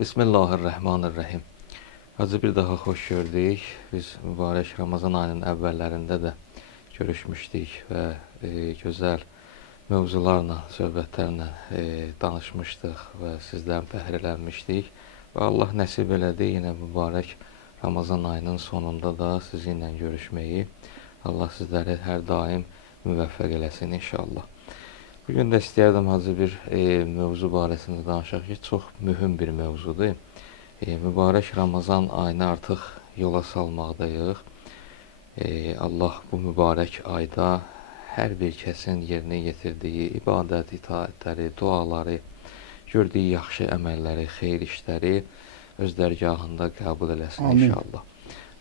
Bismillahirrahmanirrahim. Hacı bir daha xoş gördük. Biz mübarək Ramazan ayının əvvəllərində də görüşmüşdük və gözəl mövzularla, söhbətlərlə danışmışdıq və sizdən bəhrələnmişdik. Və Allah nəsib elədi yenə mübarək Ramazan ayının sonunda da sizinlə görüşməyi. Allah sizləri hər daim müvəffəq eləsin inşallah. Bugün də istəyərdim Hacı bir mövzu barəsində danışaq ki, çox mühüm bir mövzudur. Mübarək Ramazan ayını artıq yola salmaqdayıq. Allah bu mübarək ayda hər bir kəsin yerinə yetirdiyi ibadət, itaətləri, duaları, gördüyü yaxşı əməlləri, xeyir işləri öz dərgahında qəbul eləsin inşallah.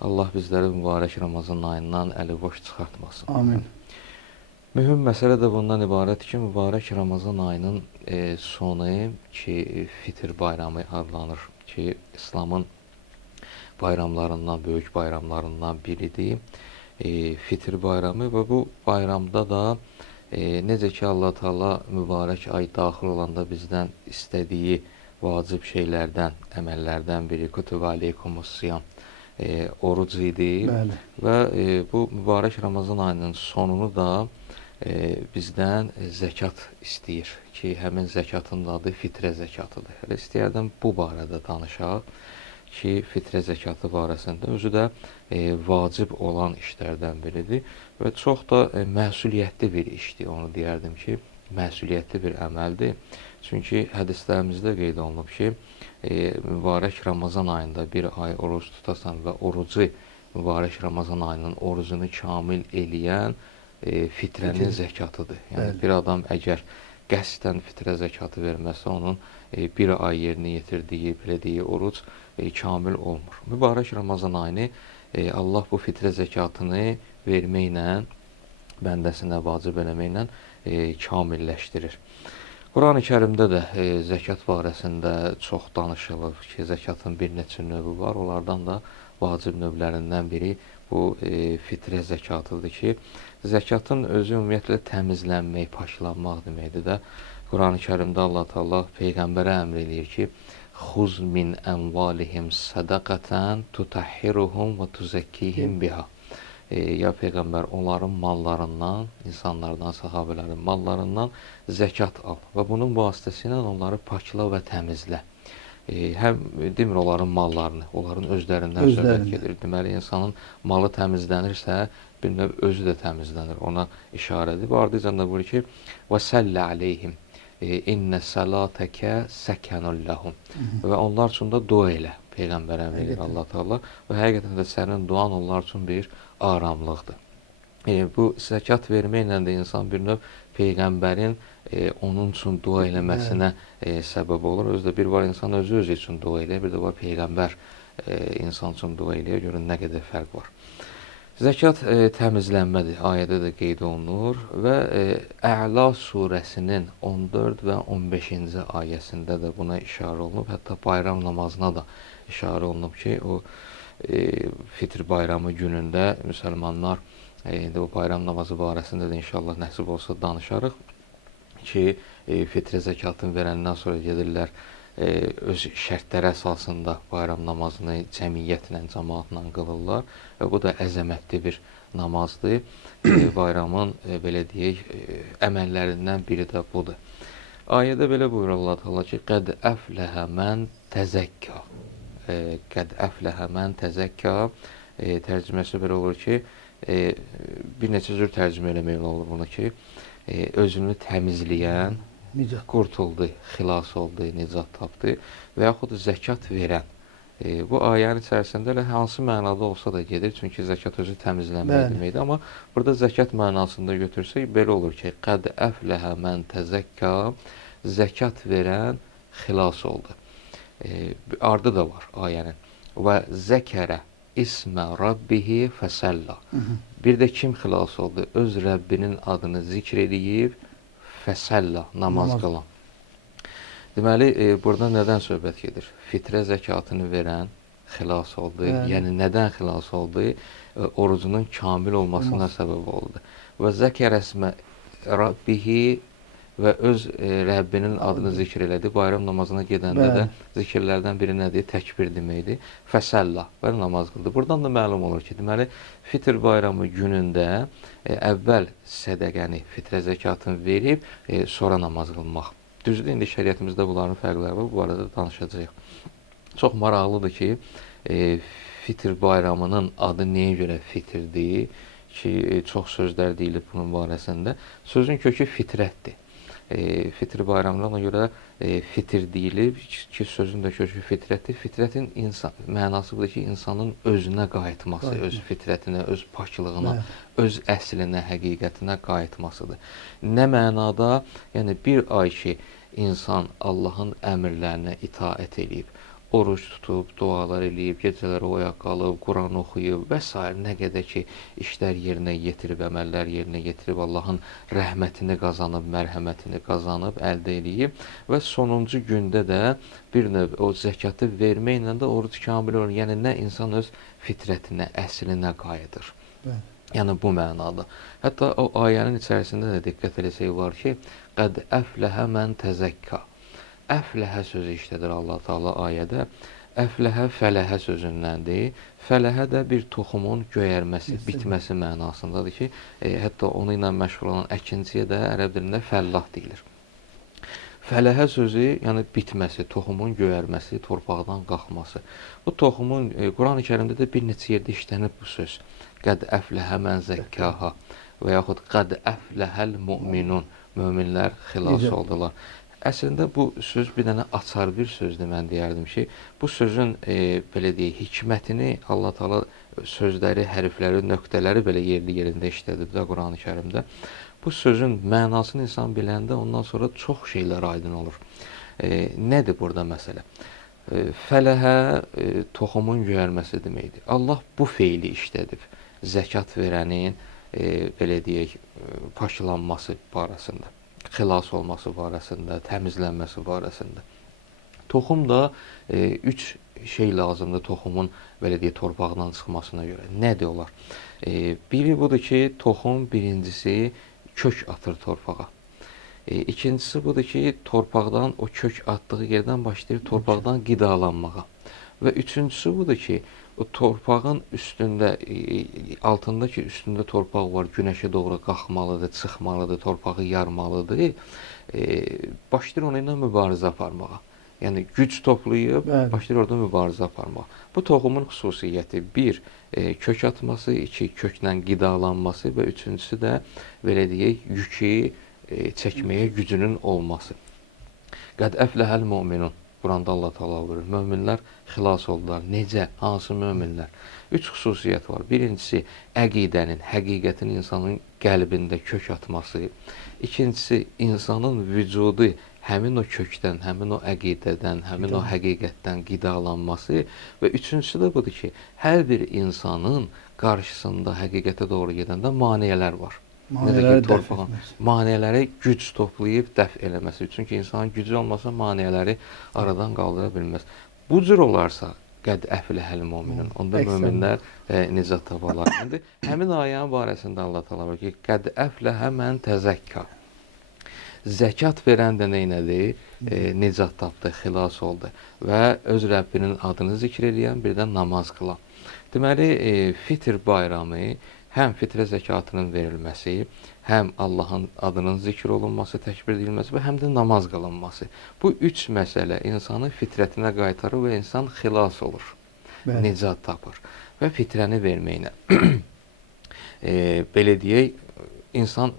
Allah bizləri mübarək Ramazan ayından əli boş çıxartmasın. Amin. Mühüm məsələ də bundan ibarət ki, mübarək Ramazan ayının sonu ki, Fitr bayramı adlanır ki, İslamın bayramlarından, böyük bayramlarından biridir. Fitr bayramı və bu bayramda da necə ki, Allah Teala mübarək ay daxil olanda bizdən istədiyi vacib şeylərdən, əməllərdən biri Kutub aleykumus siyam oruc idi. Bəli. Və bu mübarək Ramazan ayının sonunu da bizdən zəkat istəyir ki, həmin zəkatın adı fitrə zəkatıdır. Hələ istəyərdim bu barədə danışaq ki, fitrə zəkatı barəsində özü də vacib olan işlərdən biridir və çox da məsuliyyətli bir işdir. Onu deyərdim ki, məsuliyyətli bir əməldir. Çünki hədislərimizdə qeyd olunub ki, mübarək Ramazan ayında bir ay oruc tutasan və orucu mübarək Ramazan ayının orucunu kamil eləyən fitrənin zəkatıdır. Yəni bir adam əgər qəsdən fitrə zəkatı verməsə, onun bir ay yerinə yetirdiyi, belə deyək, oruc kamil olmur. Mübarək Ramazan ayını Allah bu fitrə zəkatını verməklə, bəndəsinə vacib eləməklə kamilləşdirir. Quran-ı Kərimdə də zəkat barəsində çox danışılıb ki, zəkatın bir neçə növü var. Onlardan da vacib növlərindən biri bu fitrə zəkatıdır ki, zəkatın özü ümumiyyətlə təmizlənmək, paşlanmaq deməkdir də. Quran-ı Kərimdə Allah Teala Peyğəmbərə əmr eləyir ki, xuz min ənvalihim sədaqətən tutahhiruhum və tuzakkihim biha. Ya Peyğəmbər, onların mallarından, insanlardan, sahabələrin mallarından zəkat al və bunun vasitəsilə onları pakla və təmizlə. Həm demir onların mallarını, onların özlərindən söhbət gedir. Deməli, insanın malı təmizlənirsə, bir növ özü də təmizlənir. Ona işarədir. Və ardıcan da buyurur ki, وَسَلَّ عَلَيْهِمْ اِنَّ سَلَاتَكَ سَكَنُ لَهُمْ və onlar üçün də dua elə. Peyğəmbər əmr edir Allah Teala və həqiqətən də sənin duan onlar üçün bir aramlıqdır. Bu zəkat verməklə də insan bir növ Peyğəmbərin onun üçün dua eləməsinə səbəb olur. Özdə bir var insan özü üçün dua eləyir, bir də var Peyğəmbər insan üçün dua eləyir. Görün nə qədər fərq var. Zəkat təmizlənmədir, ayədə də qeyd olunur və Ə'la surəsinin 14 və 15-ci ayəsində də buna işarə olunub. Hətta bayram namazına da işarə olunub ki, o Fitr bayramı günündə müsəlmanlar o bayram namazı barəsində də inşallah nəsib olsa danışarıq ki, fitrə zəkatını verəndən sonra gedirlər öz şərtləri əsasında bayram namazını cəmiyyətlə, cəmaatla qılırlar və bu da əzəmətli bir namazdır. Bayramın, belə deyək, əməllərindən biri də budur. Ayədə belə buyurur Allah Teala ki, qəd əfləhə mən təzəkkə. Qəd əfləhə mən təzəkkə tərcüməsi belə olur ki, bir neçə cür tərcümə eləmək olur bunu ki, özünü təmizləyən qurtuldu, xilas oldu, nicat tapdı və yaxud zəkat verən. Bu ayənin içərisində elə hansı mənada olsa da gedir, çünki zəkat özü təmizlənmək deməkdir. Amma burada zəkat mənasında götürsək, belə olur ki, qəd əfləhə mən təzəkkə, zəkat verən xilas oldu. Ardı da var ayənin. Və zəkərə ismə rabbihi fəsəllə. Bir də kim xilas oldu? Öz Rəbbinin adını zikr edib, fəsəllə, namaz qılan. Deməli, burada nədən söhbət gedir? Fitrə zəkatını verən xilas oldu. Yəni, nədən xilas oldu? Orucunun kamil olmasına səbəb oldu. Və zəkər ismə rabbihi və öz Rəbbinin adını zikr elədi. Bayram namazına gedəndə də zikirlərdən biri nədir? Təkbir deməkdir. Fəsəllah və namaz qıldı. Buradan da məlum olur ki, deməli fitr bayramı günündə əvvəl sədəqəni, fitrə zəkatını verib sonra namaz qılmaq. Düzdür, indi şəriətimizdə bunların fərqləri var. Bu barədə danışacağıq. Çox maraqlıdır ki, fitr bayramının adı nəyə görə fitrdir ki, çox sözlər deyilib bunun barəsində. Sözün kökü fitrətdir. Fitr bayramına ona görə fitr deyilib ki, sözün də kökü fitrətdir. Fitrətin mənası budur ki, insanın özünə qayıtması, öz fitrətinə, öz paklığına, öz əslinə, həqiqətinə qayıtmasıdır. Nə mənada? Yəni bir ay ki, insan Allahın əmrlərinə itaət edib, oruç tutub, dualar eləyib, gecələri oyaq qalıb, Quran oxuyub və s. nə qədər ki, işlər yerinə yetirib, əməllər yerinə yetirib, Allahın rəhmətini qazanıb, mərhəmətini qazanıb, əldə eləyib və sonuncu gündə də bir növ o zəkatı verməklə də oruc kamil olur. Yəni, nə insan öz fitrətinə, əslinə qayıdır. Yəni, bu mənada. Hətta o ayənin içərisində də diqqət eləsək var ki, qəd əfləhə mən təzəkka. Əfləhə sözü işlədir Allah Teala ayədə. Əfləhə fələhə sözündəndir. Fələhə də bir toxumun göyərməsi, bitməsi mənasındadır ki, hətta onu ilə məşğul olan əkinciyə də ərəb dilində fəllah deyilir. Fələhə sözü, yəni bitməsi, toxumun göyərməsi, torpaqdan qalxması. Bu toxumun, Quran-ı Kərimdə də bir neçə yerdə işlənib bu söz. Qəd əfləhə mən zəkkaha və yaxud qəd əfləhəl müminun. Möminlər xilas oldular. Əslində bu söz bir dənə açar bir sözdür, mən deyərdim ki, bu sözün belə deyək, hikmətini Allah Teala sözləri, hərfləri, nöqtələri belə yerli-yerində işlədib də Quran-ı Kərimdə. Bu sözün mənasını insan biləndə ondan sonra çox şeylər aydın olur. Nədir burada məsələ? Fələhə toxumun göyərməsi deməkdir. Allah bu feili işlədib. Zəkat verənin belə deyək, paklanması barəsində, xilas olması barəsində, təmizlənməsi barəsində. Toxum da üç şey lazımdır toxumun belə deyək, torpaqdan çıxmasına görə. Nədir onlar? Biri budur ki, toxum birincisi kök atır torpağa. İkincisi budur ki, torpaqdan o kök atdığı yerdən başlayır torpaqdan qidalanmağa. Və üçüncüsü budur ki, o torpağın üstündə, altındakı üstündə torpaq var, günəşə doğru qalxmalıdır, çıxmalıdır, torpağı yarmalıdır. Başlayır onunla mübarizə aparmağa. Yəni, güc toplayıb, başlayır orada mübarizə aparmağa. Bu toxumun xüsusiyyəti bir, kök atması, iki, köklə qidalanması və üçüncüsü də, belə deyək, yükü çəkməyə gücünün olması. Qəd əfləhəl müminun. Quranda Allah Teala buyurur. Möminlər xilas oldular. Necə? Hansı möminlər? Üç xüsusiyyət var. Birincisi, əqidənin, həqiqətin insanın qəlbində kök atması. İkincisi, insanın vücudu həmin o kökdən, həmin o əqidədən, həmin o həqiqətdən qidalanması. Və üçüncüsü də budur ki, hər bir insanın qarşısında həqiqətə doğru gedəndə maneələr var. Maneələri güc toplayıb dəf eləməsi. Çünki insanın gücü olmasa maneələri aradan qaldıra bilməz. Bu cür olarsa, qəd əfləhəl müminun. Onda möminlər nicat taparlar. İndi həmin ayənin barəsində Allah təala buyurur ki, qəd əfləhə mən təzəkka. Zəkat verən də neynədir? Nicat tapdı, xilas oldu və öz Rəbbinin adını zikr edən, bir də namaz qılan. Deməli, fitr bayramı həm fitrə zəkatının verilməsi, həm Allahın adının zikr olunması, təkbir edilməsi və həm də namaz qılınması. Bu üç məsələ insanı fitrətinə qaytarır və insan xilas olur, nicat tapır. Və fitrəni verməklə, belə deyək, insan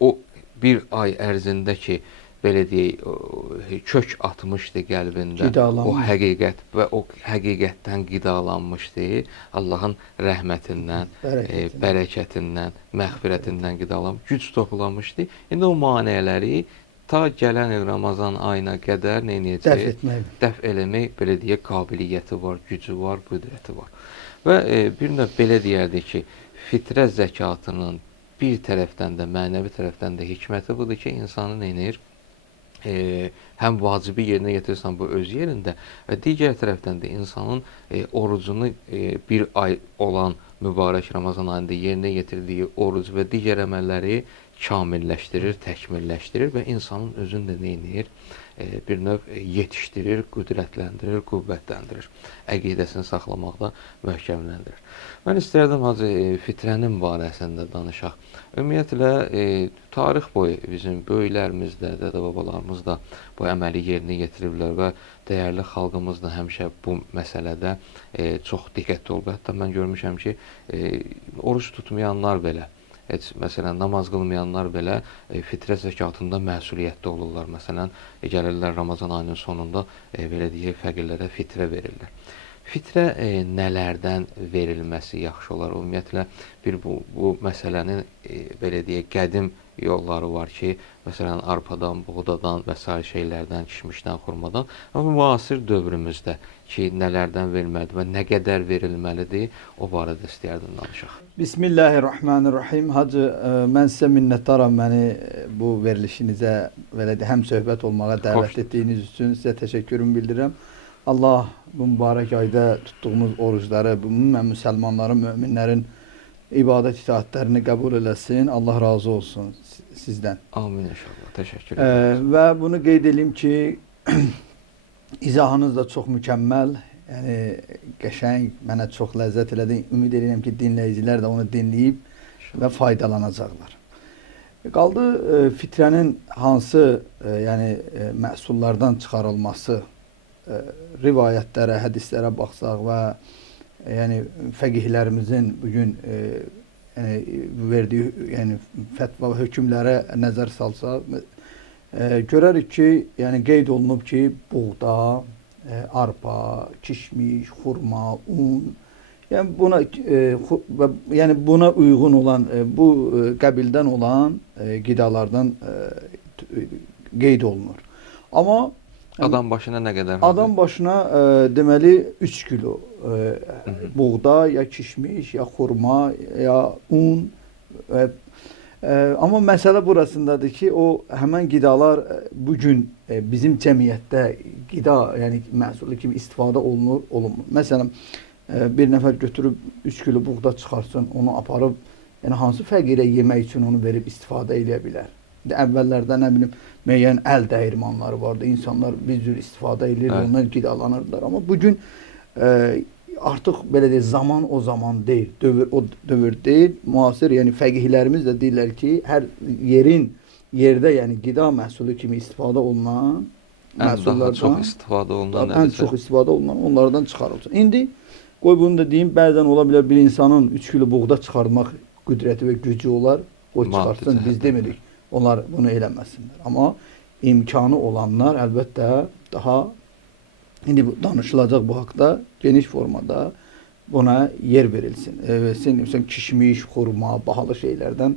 o bir ay ərzində ki, belə deyək, kök atmışdı qəlbində, o həqiqət və o həqiqətdən qidalanmışdı, Allahın rəhmətindən, bərəkətindən, məğfirətindən qidalanmış, güc toplamışdı. İndi o maneələri ta gələn il Ramazan ayına qədər dəf eləmək, belə deyək, qabiliyyəti var, gücü var, qüdrəti var. Və bir növ belə deyərdik ki, fitrə zəkatının bir tərəfdən də, mənəvi tərəfdən də hikməti budur ki, insanı neynir? Həm vacibi yerinə yetirirsən bu öz yerində və digər tərəfdən də insanın orucunu bir ay olan mübarək Ramazan ayında yerinə yetirdiyi oruc və digər əməlləri kamilləşdirir, təkmilləşdirir və insanın özünü də neynir? Bir növ yetişdirir, qüdrətləndirir, qüvvətləndirir. Əqidəsini saxlamaqda möhkəmləndirir. Mən istərdim Hacı fitrənin barəsində danışaq. Ümumiyyətlə tarix boyu bizim böyüklərimiz də, dədə-babalarımız da bu əməli yerinə yetiriblər və dəyərli xalqımız da həmişə bu məsələdə çox diqqətli olub. Hətta mən görmüşəm ki, oruç tutmayanlar belə, məsələn, namaz qılmayanlar belə fitrə zəkatında məsuliyyətli olurlar. Məsələn, gəlirlər Ramazan ayının sonunda belə deyək, fəqirlərə fitrə verirlər. Fitrə nələrdən verilməsi yaxşı olar? Ümumiyyətlə, bu məsələnin belə deyək, qədim yolları var ki, məsələn, arpadan, buğdadan və s. şeylərdən, kişmişdən, xurmadan. Amma müasir dövrümüzdə ki, nələrdən verilməlidir və nə qədər verilməlidir, o barədə istəyərdim danışaq. Bismillahirrahmanirrahim. Hacı, mən sizə minnətdaram məni bu verilişinizə həm söhbət olmağa dəvət etdiyiniz üçün sizə təşəkkürümü bildirirəm. Allah bu mübarək ayda tutduğumuz orucları, müsəlmanların, möminlərin ibadət itaətlərini qəbul eləsin. Allah razı olsun sizdən. Amin inşallah. Təşəkkür ederim. Və bunu qeyd edeyim ki, izahınız da çox mükəmməl, yəni qəşəng, mənə çox ləzzət elədi. Ümid edirəm ki, dinləyicilər də onu dinləyib və faydalanacaqlar. Qaldı fitrənin hansı məhsullardan çıxarılması, rivayətlərə, hədislərə baxsaq və fəqihlərimizin bugün verdiyi fətva və hökmlərə nəzər salsaq, görərik ki, qeyd olunub ki, buğda, arpa, kişmiş, xurma, un, buna uyğun olan, bu qəbildən olan qidalardan qeyd olunur. Amma adam başına nə qədər? Adam başına deməli 3 kilo buğda, ya kişmiş, ya xurma, ya un. Amma məsələ burasındadır ki, o həmən qidalar bugün bizim cəmiyyətdə qida, məhsulu kimi istifadə olunmur. Məsələn, bir nəfər götürüb 3 kilo buğda çıxarsın, onu aparıb, hansı fəqirə yemək üçün onu verib istifadə edə bilər? Əvvəllərdə müəyyən əl dəyirmanları vardı. İnsanlar bir cür istifadə edir, ondan qidalanırdılar. Amma bugün artıq belə deyək, zaman o zaman deyil, o dövr deyil. Müasir, fəqihlərimiz də deyirlər ki, hər yerdə qida məhsulu kimi istifadə olunan məhsullardan, ən çox istifadə olunan onlardan çıxarılsın. İndi, qoy bunu da deyim, bəzən ola bilər bir insanın 3 kilo buğda çıxarmaq qüdrəti və gücü olar, o çıxarsın, biz demirik. Onlar bunu eləməsinlər. Amma imkanı olanlar əlbəttə daha, indi danışılacaq bu haqda, geniş formada buna yer verilsin. Mesela kişmiş, xurma, bahalı şeylərdən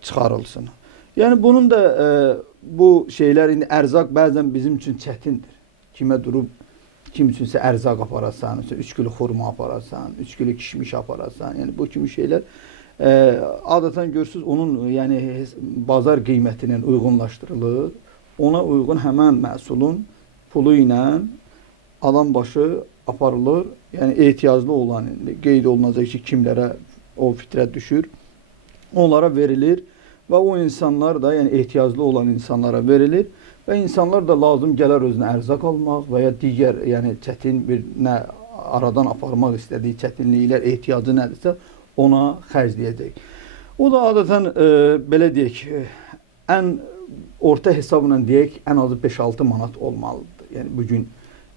çıxarılsın. Bunun da bu şeylər, indi ərzaq bəzən bizim üçün çətindir. Kimə durub, kim üçünsə ərzaq aparasan, 3 kilo xurma aparasan, 3 kilo kişmiş aparasan, bu kimi şeylər adətən görürsünüz, onun bazar qiymətinin uyğunlaşdırılır. Ona uyğun həmən məhsulun pulu ilə adam başı aparılır. Ehtiyaclı olan, qeyd olunacaq ki, kimlərə o fitrə düşür, onlara verilir və o insanlar da, ehtiyaclı olan insanlara verilir və insanlar da lazım gələr özünə ərzaq almaq və ya digər, çətin bir aradan aparmaq istədiyi çətinliklər, ehtiyacı nədirsə, ona xərcləyəcək. O da adətən, belə deyək, ən orta hesabla deyək, ən azı 5-6 manat olmalıdır. Bugün,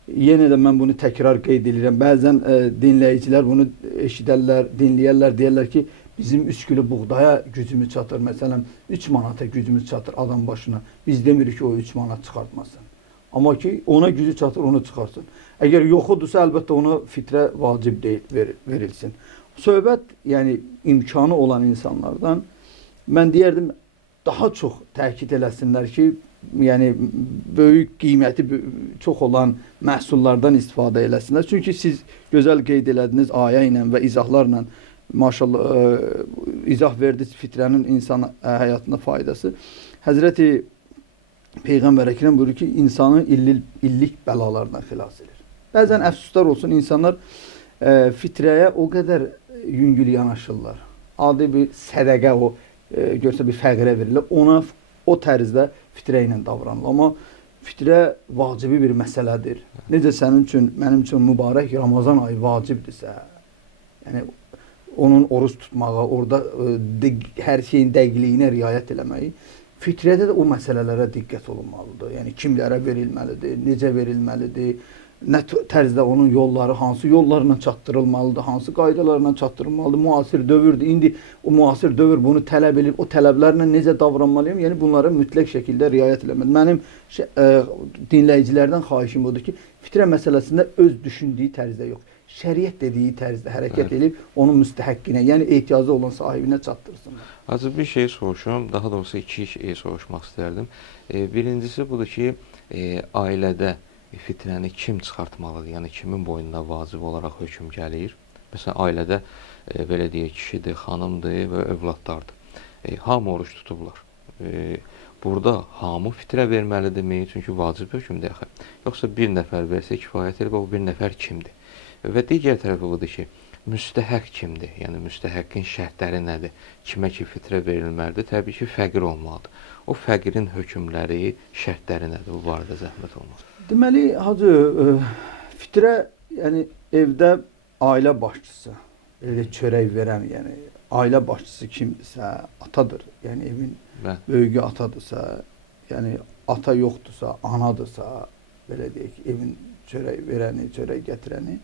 yenə də mən bunu təkrar qeyd edirəm. Bəzən dinləyicilər bunu eşidərlər, dinləyərlər, deyərlər ki, bizim 3 kilo buğdaya gücümüz çatır. Məsələn, 3 manata gücümüz çatır adam başına. Biz demirik ki, o 3 manat çıxartmasın. Amma ki, ona gücü çatır, onu çıxarsın. Əgər yoxudursa, əlbəttə ona fitrə vacib deyil, verilsin. Söhbət, imkanı olan insanlardan, mən deyərdim, daha çox təkid eləsinlər ki, böyük qiyməti çox olan məhsullardan istifadə eləsinlər. Çünki siz gözəl qeyd elədiniz ayə ilə və izahlarla, maşallah, izah verdiniz fitrənin insan həyatına faydası. Həzrəti Peyğəmbər Əkrəm buyurur ki, insanı illik bəlalardan xilas edir. Bəzən əfsuslar olsun, insanlar fitrəyə o qədər yüngül yanaşırlar. Adi bir sədəqə, o görsə bir fəqirə verilir. Ona o tərzdə fitrə ilə davranılır. Amma fitrə vacibi bir məsələdir. Necə sənin üçün, mənim üçün mübarək Ramazan ayı vacibdirsə, yəni onun oruç tutmağa, orada hər şeyin dəqiqliyinə riayət eləməyi, fitrədə də o məsələlərə diqqət olunmalıdır. Yəni kimlərə verilməlidir, necə verilməlidir, nə tərzdə onun yolları, hansı yollarla çatdırılmalıdır, hansı qaydalarla çatdırılmalıdır, müasir dövrdür. İndi o müasir dövr bunu tələb edib, o tələblərlə necə davranmalıyım? Yəni bunlara mütləq şəkildə riayət eləməlidir. Mənim dinləyicilərdən xahişim odur ki, fitrə məsələsində öz düşündüyü tərzdə yox, şəriət dediyi tərzdə hərəkət edib onun müstəhəqqinə, yəni ehtiyacı olan sahibinə çatdırsınlar. Azı bir şey soruşum, daha doğrusu iki şey soruşmaq istərdim. Birincisi budur ki, ailədə fitrəni kim çıxartmalıdır? Yəni kimin boynuna vacib olaraq hökm gəlir? Məsələn, ailədə belə deyək, kişidir, xanımdır və övladlardır. Hamı oruç tutublar. Burada hamı fitrə verməlidirmi? Çünki vacib hökmdür axı. Yoxsa bir nəfər versə kifayət edib, o bir nəfər kimdir? Və digər tərəfi budur ki, müstəhəq kimdir? Yəni müstəhəqqin şərtləri nədir? Kimə ki fitrə verilməlidir? Təbii ki, fəqir olmalıdır. O fəqirin hökmləri, şərtləri nədir? Bu barədə zəhmət olmaz. Deməli, hacı, fitrə, yəni evdə ailə başçısı, elə çörək verən, yəni ailə başçısı kimdirsə, atadır. Yəni evin böyüyü atadırsa, yəni ata yoxdursa, anadırsa, belə deyək, evin çörək verəni, çörək gətirəni.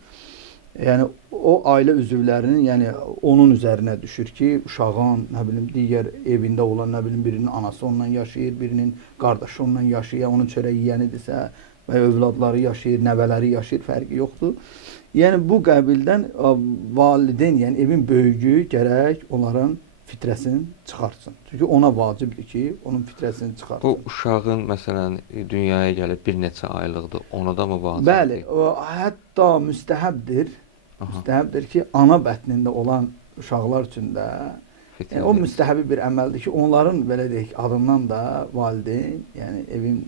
Yəni o ailə üzvlərinin, yəni onun üzərinə düşür ki, uşağın, nə bilim, digər evində olan, nə bilim, birinin anası onunla yaşayır, birinin qardaşı onunla yaşayır, onun çörək yiyənidirsə və övladları yaşayır, nəvələri yaşayır, fərqi yoxdur. Yəni bu qəbildən valideyn, yəni evin böyüyü gərək onların fitrəsini çıxartsın. Çünki ona vacibdir ki, onun fitrəsini çıxartsın. Bu uşağın, məsələn, dünyaya gəlib bir neçə aylıqdır, ona da mı vacibdir? Bəli, hətta müstəhəbdir. Müstəhəbdir ki, ana bətnində olan uşaqlar üçün də yəni, o müstəhəbi bir əməldir ki, onların, belə deyək, adından da valideyn, yəni evin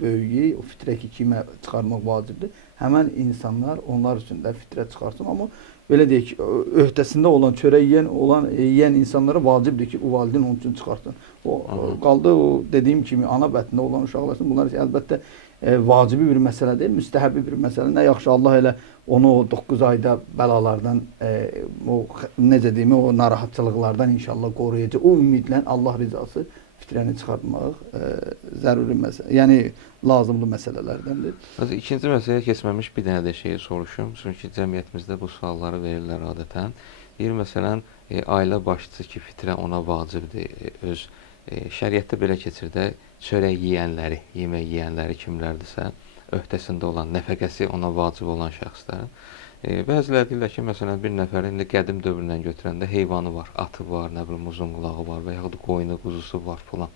böyüyü, o fitrə ki, kimə çıxarmaq vacibdir. Həmən insanlar onlar üçün də fitrə çıxarsın. Amma belə deyək, öhdəsində olan, çörək yeyən insanlara vacibdir ki, o valideyn onun üçün çıxarsın. Qaldı o dediyim kimi ana bətnində olan uşaqlar üçün bunlar əlbəttə vacibi bir məsələ deyil, müstəhəbi bir məsələ. Nə yaxşı Allah elə onu o 9 ayda bəlalardan, o necə deyim, o narahatçılıqlardan inşallah qoruyacaq. O ümidlə Allah rizası fitrəni çıxartmaq zəruri məsələ, yəni lazımlı məsələlərdəndir. İkinci məsələyə keçməmiş bir dənə də şeyi soruşum. Çünki cəmiyyətimizdə bu sualları verirlər adətən. Deyir, məsələn, ailə başçısı ki, fitrə ona vacibdir, öz şəriətdə belə keçir də, çörək yeyənləri, yemək yeyənləri kimlərdirsə, öhdəsində olan, nəfəqəsi ona vacib olan şəxslər. Bəziləri deyirlər ki, məsələn, bir nəfərin qədim dövründən götürəndə heyvanı var, atı var, nə bilim, uzun qulağı var və yaxud qoyunu, quzusu var filan.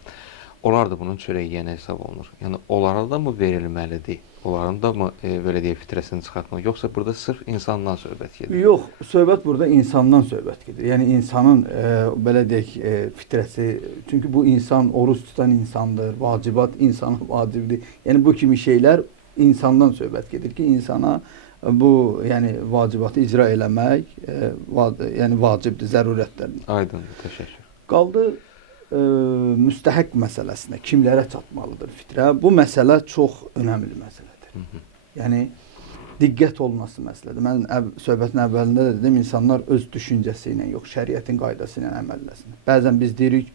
Onlar da bunun çörək yeyəni hesab olunur. Yəni, onlara da mı verilməlidir? Onların da mı, belə deyək, fitrəsini çıxartmaq? Yoxsa burada sırf insandan söhbət gedir? Yox, söhbət burada insandan söhbət gedir. Yəni, insanın, belə deyək, fitrəsi, çünki bu insan, oruç tutan insandır, vacibat insana vacibdir. Yəni, bu kimi şeylər insandan söhbət gedir ki, insana bu, yəni, vacibatı icra eləmək, yəni, vacibdir, zərurətlərdir. Aydındır, təşəkkür. Qaldı müstəhəq məsələsinə, kimlərə çatmalıdır fitrə? Bu məsələ çox önəmli məsələdir. Yəni, diqqət olunması məsələdir. Mən söhbətin əvvəlində də dedim, insanlar öz düşüncəsi ilə yox, şəriətin qaydası ilə əməl eləsin. Bəzən biz deyirik,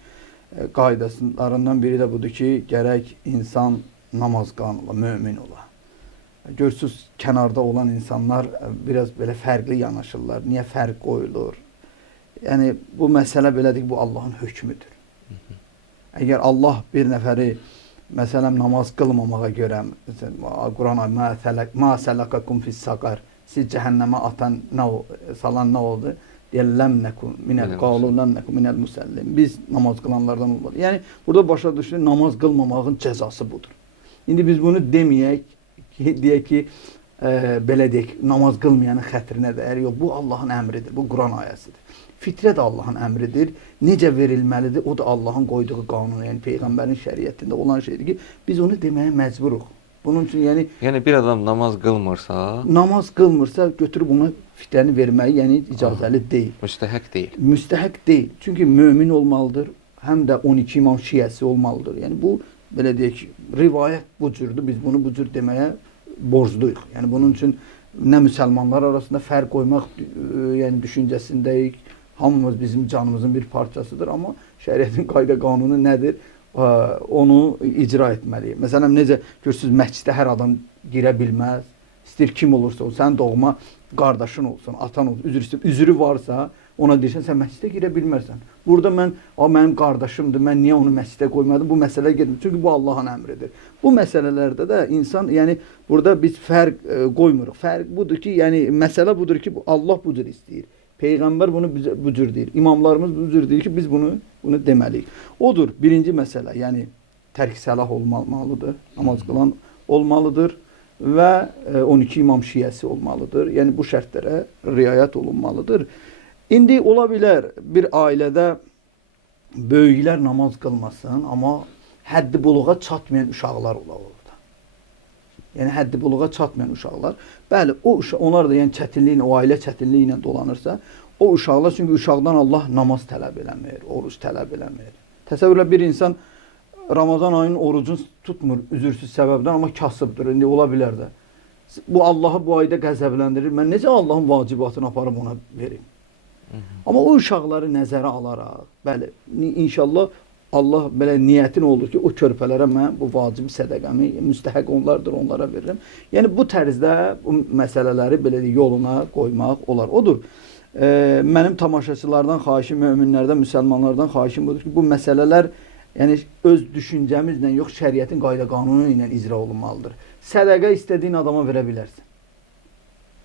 qaydasından biri də budur ki, gərək insan namaz qılan ola, mömin ola. Görsüz, kənarda olan insanlar biraz belə fərqli yanaşırlar. Niyə fərq qoyulur? Yəni, bu məsələ belədir ki, bu Allahın hökmüdür. Əgər Allah bir nəfəri, məsələn, namaz qılmamağa görə, Quran ayı, mə səlakakum fis-saqar, siz cəhənnəmə atan, salan nə oldu? Deyər, ləm nəkun minəl qalu, ləm nəkun minəl musəllim. Biz namaz qılanlardan olmalı. Yəni, burada başa düşür, namaz qılmamağın cəzası budur. İndi biz bunu deməyək, deyək ki, belə deyək, namaz qılmayanın xətrinə dəyər. Yox, bu Allahın əmridir, bu Quran ayəsidir. Fitrə də Allahın əmridir. Necə verilməlidir? O da Allahın qoyduğu qanunu, yəni Peyğəmbərin şəriətində olan şeydir ki, biz onu deməyə məcburuq. Bunun üçün, yəni bir adam namaz qılmırsa, götürüb ona fitrəni verməyi, yəni icazəli deyil. Müstəhəq deyil. Müstəhəq deyil. Çünki mömin olmalıdır. həm də 12 imam şiəsi olmalıdır. Yəni bu belə deyək, rivayət bu cürdür. Biz bunu bu cür deməyə borcluyuq. Yəni bunun üçün nə müsəlmanlar arasında fərq qoymaq yəni düşüncəsindəyik. Hamımız bizim canımızın bir parçasıdır, amma şəriətin qayda qanunu nədir? Onu icra etməliyik. Məsələn, necə görürsüz, məscidə hər adam girə bilməz. İstəyir kim olursa olsun, sənin doğma qardaşın olsun, atan olsun, üzrü varsa ona deyirsən, sən məscidə girə bilmərsən. Burada mənim qardaşımdır, mən niyə onu məscidə qoymadım? Bu məsələ getmir. Çünki bu Allahın əmridir. Bu məsələlərdə də insan, yəni burada biz fərq qoymuruq. Fərq budur ki, yəni məsələ budur ki, Allah bu cür istəyir. Peyğəmbər bunu bu cür deyir. İmamlarımız bu cür deyir ki, biz bunu deməliyik. Odur, birinci məsələ, yəni tərk səlah olmalıdır, namaz qılan olmalıdır və 12 imam şiəsi olmalıdır. Yəni bu şərtlərə riayət olunmalıdır. İndi ola bilər bir ailədə böyüklər namaz qılmasın, amma həddi buluğa çatmayan uşaqlar olar orada. Yəni həddi buluğa çatmayan uşaqlar. Bəli, onlar da yəni çətinliklə, o ailə çətinliyi ilə dolanırsa, o uşaqlar, çünki uşaqdan Allah namaz tələb eləmir, oruc tələb eləmir. Təsəvvürlə bir insan Ramazan ayının orucunu tutmur üzürsüz səbəbdən, amma kasıbdır. İndi ola bilər də. Bu Allahı bu ayda qəzəbləndirir. Mən necə Allahın vacibatını aparıb ona verim? Amma o uşaqları nəzərə alaraq, bəli, inşallah Allah belə niyyətin olur ki, o körpələrə mən bu vacib sədəqəmi, müstəhəq onlardır, onlara verirəm. Yəni bu tərzdə bu məsələləri belə yoluna qoymaq olar. Odur, mənim tamaşaçılardan xahişim, möminlərdən, müsəlmanlardan xahişim budur ki, bu məsələlər yəni öz düşüncəmizlə yox, şəriətin qayda qanunu ilə icra olunmalıdır. Sədəqə istədiyin adama verə bilərsən.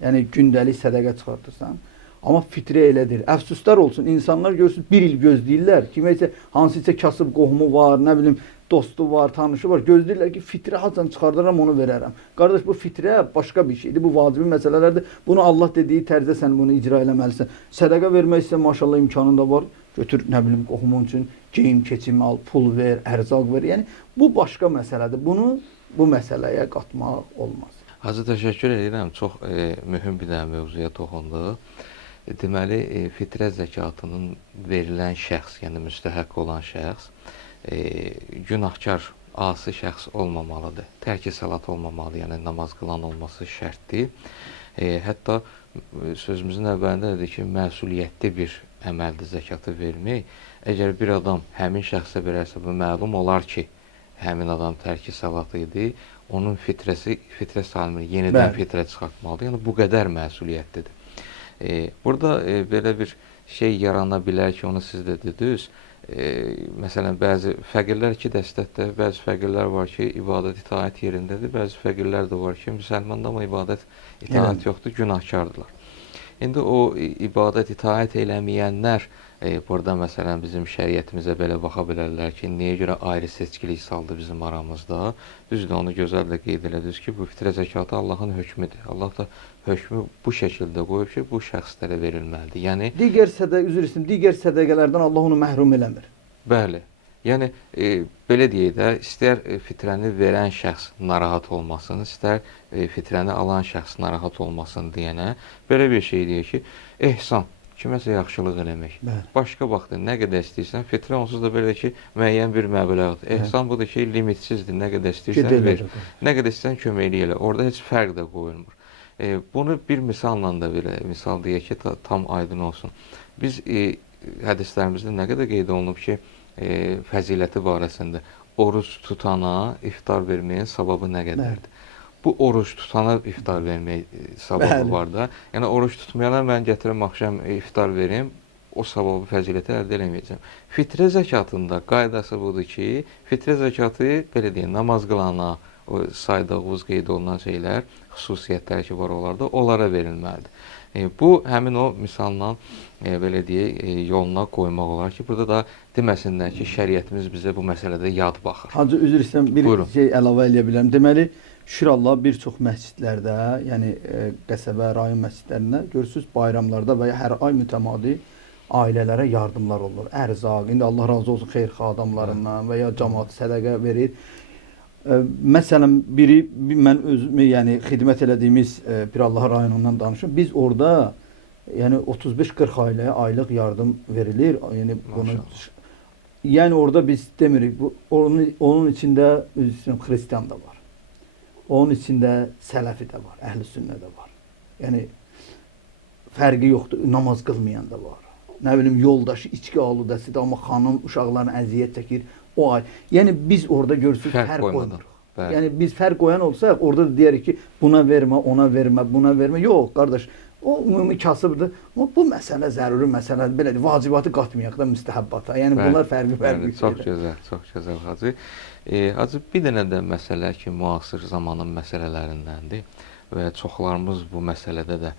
Yəni gündəlik sədəqə çıxartırsan. Amma fitrə elədir. Əfsuslar olsun, insanlar görsün, bir il gözləyirlər. Kiməsə, hansısa kasıb qohumu var, nə bilim, dostu var, tanışı var. Gözləyirlər ki, fitrə haçan çıxardıram, onu verərəm. Qardaş, bu fitrə başqa bir şeydir. Bu vacibi məsələlərdir. Bunu Allah dediyi tərzdə sən bunu icra eləməlisən. Sədəqə vermək istəyən maşallah imkanın da var. Götür, nə bilim, qohumun üçün geyim, keçim al, pul ver, ərzaq ver. Yəni, bu başqa məsələdir. Bunu bu məsələyə qatmaq olmaz. Hacı, təşəkkür edirəm. Çox mühüm bir dənə mövzuya toxundu. Deməli, fitrə zəkatının verilən şəxs, yəni müstəhəq olan şəxs, günahkar, asi şəxs olmamalıdır. Tərk-i səlat olmamalı, yəni namaz qılan olması şərtdir. Hətta sözümüzün əvvəlində dedik ki, məsuliyyətli bir əməldir zəkatı vermək. Əgər bir adam həmin şəxsə verərsə, bu məlum olar ki, həmin adam tərk-i səlat idi, onun fitrə salmır, yenidən fitrə çıxartmalıdır. Yəni, bu qədər məsuliyyətlidir. Burada belə bir şey yarana bilər ki, onu siz də dediniz. Məsələn, bəzi fəqirlər iki dəstədir. Bəzi fəqirlər var ki, ibadət itaət yerindədir. Bəzi fəqirlər də var ki, müsəlmanda amma ibadət itaət yoxdur, günahkardırlar. İndi o ibadət itaət eləməyənlər burada məsələn bizim şəriətimizə belə baxa bilərlər ki, niyə görə ayrı seçkilik saldı bizim aramızda. Düzdür, onu gözəl də qeyd elədiniz ki, bu fitrə zəkatı Allahın hökmüdür. Allah da hökmü bu şəkildə qoyub ki, bu şəxslərə verilməlidir. Yəni digər sədəqələrdən Allah onu məhrum eləmir. Bəli. Yəni belə deyək də, istər fitrəni verən şəxs narahat olmasın, istər fitrəni alan şəxs narahat olmasın deyənə belə bir şey deyək ki, ehsan, kiməsə yaxşılıq eləmək. Başqa vaxtda nə qədər istəyirsən, fitrə onsuz da belə ki, müəyyən bir məbləğdir. Ehsan budur ki, limitsizdir, nə qədər istəyirsən ver. Nə qədər istəyirsən köməklik elə. Orada heç fərq də qoyulmur. Bunu bir misalla da belə, misal deyək ki, tam aydın olsun. Biz hədislərimizdə nə qədər qeyd olunub ki, fəziləti barəsində oruç tutana iftar verməyin savabı nə qədərdir? Bu oruç tutana iftar vermək savabı var da. Yəni oruç tutmayana mən gətirəm axşam iftar verim, o savabı, fəziləti əldə eləməyəcəm. Fitrə zəkatında qaydası budur ki, fitrə zəkatı belə deyək, namaz qılana, o saydığımız qeyd olunan şeylər, xüsusiyyətlər ki var onlarda, onlara verilməlidir. Bu həmin o misalla belə deyək, yoluna qoymaq olar ki, burada da deməsinlər ki, şəriətimiz bizə bu məsələdə yad baxır. Hacı, üzr istəyirəm, bir şey əlavə eləyə bilərəm. Deməli, şükür Allah, bir çox məscidlərdə, yəni qəsəbə, rayon məscidlərində görürsünüz, bayramlarda və ya hər ay mütəmadi ailələrə yardımlar olur. Ərzaq, indi Allah razı olsun xeyirxah adamlarından və ya cəmaat sədəqə verir. Məsələn, mən özüm, yəni xidmət elədiyimiz bir Allah rayonundan danışım. Biz orada yəni 35-40 ailəyə aylıq yardım verilir. Yəni bunu Yəni orada biz demirik, onun içində üzrün Xristian da var. Onun içində Sələfi də var, Əhl-i-Sünnə də var. Yəni fərqi yoxdur, namaz qılmayan da var. Nə bilim yoldaşı içki aludəsidir, amma xanım uşaqlarına əziyyət çəkir. O ay. Yəni biz orada görürsüz fərq qoymuruq. Yəni biz fərq qoyan olsaq, orada da deyərik ki, buna vermə, ona vermə, buna vermə. Yox, qardaş, o ümumi kasıbdır. Amma bu məsələ zəruri məsələdir. Belədir, vacibatı qatmayaq da müstəhəbbata. Yəni bunlar fərqli şeylər. Çox gözəl, çox gözəl Hacı. Hacı, bir dənə də məsələ ki, müasir zamanın məsələlərindəndir və çoxlarımız bu məsələdə də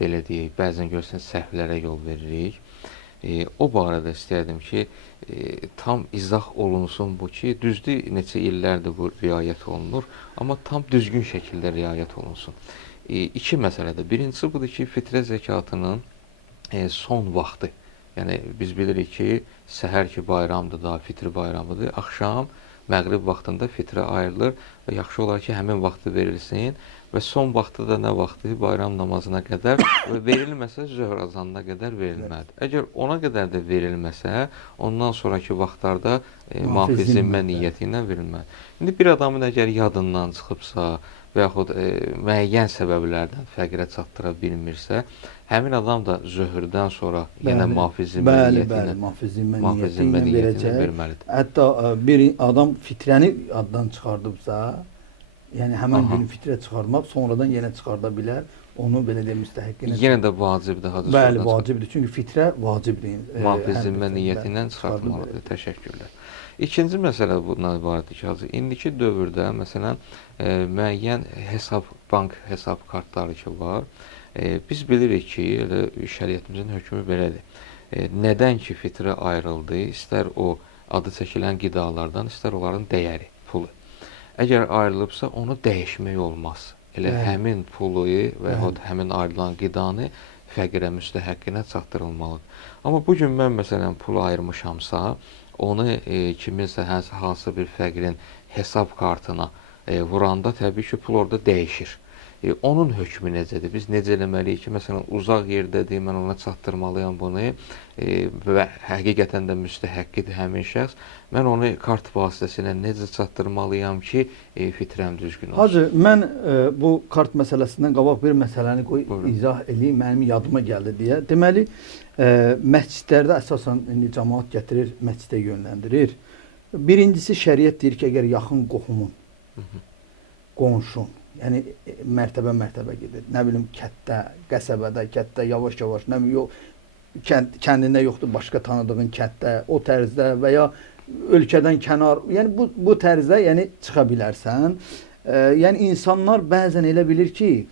belə deyək, bəzən görürsən səhvlərə yol veririk. O barədə istəyərdim ki, tam izah olunsun bu ki, düzdür, neçə illərdir bu riayət olunur, amma tam düzgün şəkildə riayət olunsun. İki məsələdir. Birincisi budur ki, fitrə zəkatının son vaxtı. Yəni, biz bilirik ki, səhər ki bayramdır, daha fitr bayramıdır, axşam, məğrib vaxtında fitrə ayrılır və yaxşı olar ki, həmin vaxtı verilsin və son vaxtı da nə vaxtı? Bayram namazına qədər və verilməsə zöhr azanına qədər verilməlidir. Əgər ona qədər də verilməsə, ondan sonraki vaxtlarda mafi zimmə niyyəti ilə verilməlidir. İndi bir adamın əgər yadından çıxıbsa və yaxud müəyyən səbəblərdən fəqirə çatdıra bilmirsə, həmin adam da zöhrdən sonra yenə mafi zimmə niyyəti ilə verməlidir. Hətta bir adam fitrəni addan çıxardıbsa, yəni həmin gün fitrə çıxarmaq, sonradan yenə çıxarda bilər. Onu belə deyək müstəhəqqinə. Yenə də vacibdir. Bəli, vacibdir. Çünki fitrə vacibdir. Mafi zimmə niyyəti ilə çıxartmalıdır. Təşəkkürlər. İkinci məsələ bundan ibarətdir ki, Hacı, indiki dövrdə məsələn müəyyən bank hesab kartları ki var. Biz bilirik ki, şəriətimizin hökmü belədir. Nədən ki fitrə ayrıldı, istər o adı çəkilən qidalardan, istər onların dəyəri, pulu. Əgər ayrılıbsa, onu dəyişmək olmaz. Elə həmin pulu və yaxud həmin ayrılan qidanı fəqirə müstəhəqqinə çatdırılmalıdır. Amma bugün mən məsələn pulu ayırmışamsa, onu kiminsə hansı bir fəqirin hesab kartına vuranda təbii ki, pul orada dəyişir. Onun hökmü necədir? Biz necə eləməliyik ki, məsələn, uzaq yerdədir, mən ona çatdırmalıyam bunu və həqiqətən də müstəhəqqidir həmin şəxs. Mən onu kart vasitəsilə necə çatdırmalıyam ki, fitrəm düzgün olsun? Hacı, mən bu kart məsələsindən qabaq bir məsələni izah edeyim, mənim yadıma gəldi deyə. Deməli, məscidlərdə əsasən indi cəmaat gətirir, məscidə yönləndirir. Birincisi, şəriət deyir ki, əgər yaxın qohumun, qonşun, yəni mərtəbə gedir. Nə bilim, kətdə, qəsəbədə, yavaş-yavaş, nə bilim, kəndində yoxdur, başqa tanıdığın kətdə, o tərzdə və ya ölkədən kənar, yəni bu tərzdə yəni çıxa bilərsən. Yəni insanlar bəzən elə bilir ki,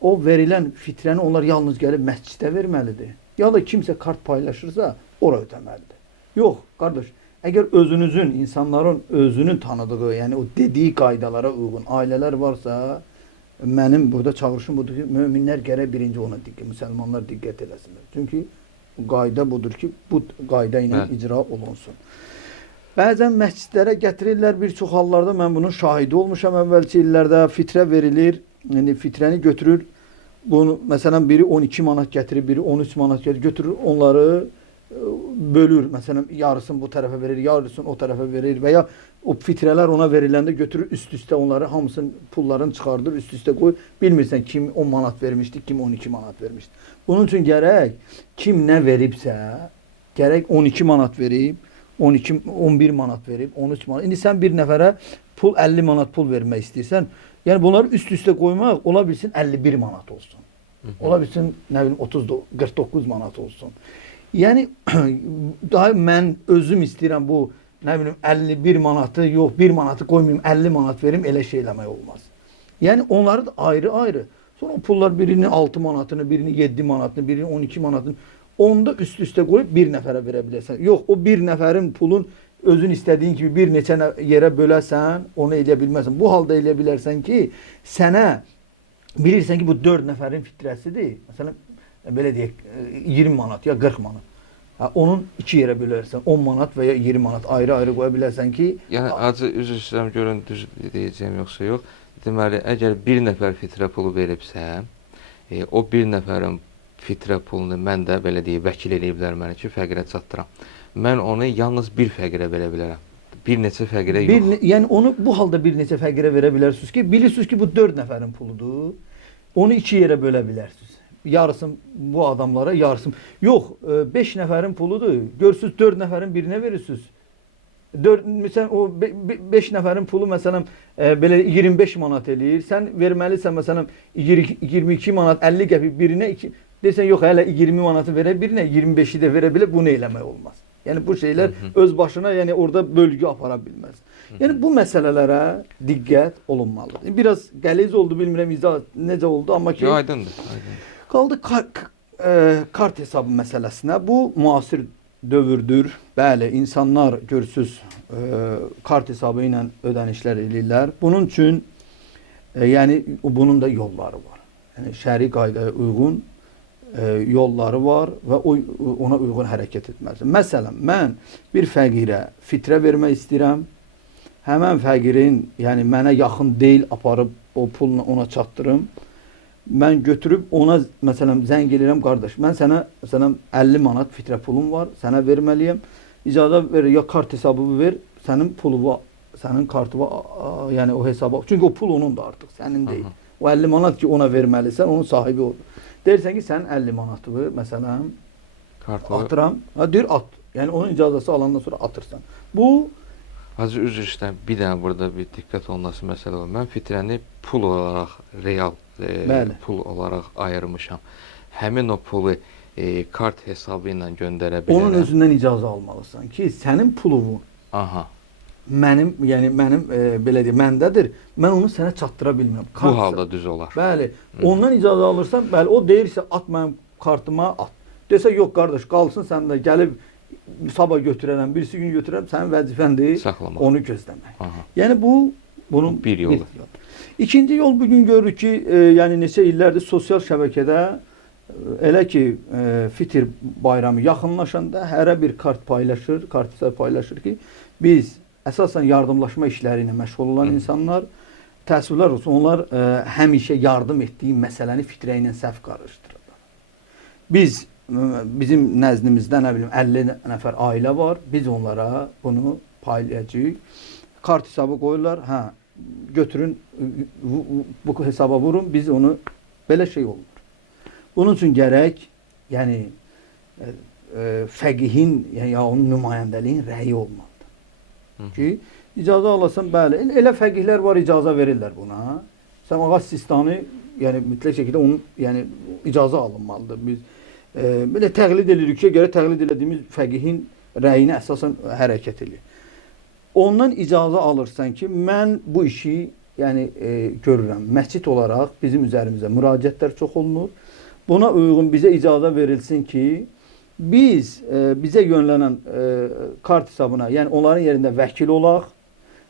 o verilən fitrəni onlar yalnız gəlib məscidə verməlidir. Ya da kimsə kart paylaşırsa, ora ödəməlidir. Yox, qardaş, əgər özünüzün, insanların özünün tanıdığı, yəni o dediyi qaydalara uyğun ailələr varsa, mənim burada çağırışım budur ki, möminlər gərək birinci ona müsəlmanlar diqqət eləsinlər. Çünki qayda budur ki, bu qayda ilə icra olunsun. Bəzən məscidlərə gətirirlər, bir çox hallarda mən bunun şahidi olmuşam əvvəlki illərdə, fitrə verilir, yəni fitrəni götürür, bunu məsələn biri 12 manat gətirir, biri 13 manat götürür, onları bölür. Məsələn, yarısını bu tərəfə verir, yarısını o tərəfə verir və ya o fitrələr ona veriləndə götürür, üst-üstə onları hamısını pullarını çıxardır, üst-üstə qoyur. Bilmirsən kim 10 manat vermişdi, kim 12 manat vermişdi. Bunun üçün gərək kim nə veribsə, gərək 12 manat verib, 11 manat verib, 13 manat. İndi sən bir nəfərə 50 manat pul vermək istəyirsən, yəni bunları üst-üstə qoymaq ola bilsin 51 manat olsun. Ola bilsin nə bilim 49 manat olsun. Yəni daha mən özüm istəyirəm bu nə bilim 51 manatı, yox 1 manatı qoymayım, 50 manat verim, elə şey eləmək olmaz. Yəni onları da ayrı-ayrı. Sonra o pullar birini 6 manatını, birini 7 manatını, birini 12 manatını onda üst-üstə qoyub bir nəfərə verə bilərsən. Yox, o bir nəfərin pulun özün istədiyin kimi bir neçə yerə böləsən, onu eləyə bilməzsən. Bu halda eləyə bilərsən ki, sənə bilirsən ki, bu 4 nəfərin fitrəsidir. Məsələn, belə deyək, 20 manat ya 40 manat. Onun 2 yerə bölərsən, 10 manat və ya 20 manat ayrı-ayrı qoya bilərsən ki... Yəni, acı, üzr istəyirəm, görün, düz deyəcəyim yoxsa yox. Deməli, əgər bir nəfər fitrə pulu veribsə, o bir nəfərin fitrə pulunu mən də, belə deyək, vəkil eləyiblər məni ki, fəqirə çatdıram. mən onu yalnız bir fəqirə verə bilərəm. Bir neçə fəqirə Bir, yox. yəni onu bu halda bir neçə fəqirə verə bilərsiniz ki, bilirsiniz ki, bu 4 nəfərin puludur. Onu 2 yerə bölə bilərsiniz. Yarısı bu adamlara, yarısı. Yox, 5 nəfərin puludur. Görürsüz 4 nəfərin birinə verirsiniz. 4 məsələn o 5 nəfərin pulu məsələn belə 25 manat eləyir. Sən verməlisən məsələn 22 manat 50 qəpik birinə desən yox hələ 20 manatı verə birinə 25-i də verə bilər. Bunu eləmək olmaz. Yəni bu şeylər öz başına yəni orada bölgü apara bilməz. Yəni bu məsələlərə diqqət olunmalıdır. Biraz qəliz oldu bilmirəm izah necə oldu amma ki Aydındır, aydındır. qaldı kart hesabı məsələsinə. Bu müasir dövrdür. Bəli, insanlar görürsüz kart hesabı ilə ödənişlər edirlər. Bunun üçün yəni bunun da yolları var. Yəni şəri qaydaya uyğun yolları var və ona uyğun hərəkət etməlisən. Məsələn, mən bir fəqirə fitrə vermək istəyirəm. Həmən fəqirin, yəni mənə yaxın deyil, aparıb o pulunu ona çatdırım. Mən götürüb ona məsələn zəng edirəm, qardaş, mən sənə məsələn 50 manat fitrə pulum var, sənə verməliyəm. İcazə ver, ya kart hesabı ver, sənin pulu, sənin kartı, yəni o hesaba. Çünki o pul onun da artıq, sənin deyil. O 50 manat ki ona verməlisən, onun sahibi odur. Deyirsən ki, sənin 50 manatı məsələn atıram. Ha deyir at. Yəni onun icazəsi alandan sonra atırsan. Bu Hacı üzr istəyirəm. Bir dənə burada bir diqqət olunması məsələ var. Mən fitrəni pul olaraq real pul olaraq ayırmışam. Həmin o pulu kart hesabı ilə göndərə bilərəm. Onun özündən icazə almalısan ki, sənin pulun mənim, yəni mənim belə deyim, məndədir. Mən onu sənə çatdıra bilmirəm. Bu halda düz olar. Bəli. Ondan icazə alırsan, bəli, o deyirsə at mənim kartıma at. Desə yox qardaş, qalsın sən də gəlib sabah götürərəm, birisi gün götürərəm, sənin vəzifəndir onu gözləmək. Yəni bunun bir yolu. İkinci yol bugün görürük ki, yəni neçə illərdir sosial şəbəkədə elə ki fitr bayramı yaxınlaşanda hərə bir kart paylaşır, kart hesabı paylaşır ki, biz əsasən yardımlaşma işləri ilə məşğul olan insanlar, təəssüflər olsun, onlar həmişə yardım etdiyi məsələni fitrə ilə səhv qarışdırırlar. Bizim nəzdimizdə nə bilim 50 nəfər ailə var. Biz onlara bunu paylayacağıq. Kart hesabı qoyurlar. Hə, götürün bu hesaba vurun. Biz onu belə şey olmur. Bunun üçün gərək yəni fəqihin ya onun nümayəndəliyin rəyi olmalıdır. Ki icazə alasan, bəli. Elə fəqihlər var, icazə verirlər buna. Sən ağac sistanı yəni mütləq şəkildə onun yəni icazə alınmalıdır. Biz belə təqlid edirik ki, görə təqlid etdiyimiz fəqihin rəyinə əsasən hərəkət edir. Ondan icazə alırsan ki, mən bu işi yəni görürəm. Məscid olaraq bizim üzərimizə müraciətlər çox olunur. Buna uyğun bizə icazə verilsin ki, biz bizə yönlənən kart hesabına, yəni onların yerində vəkil olaq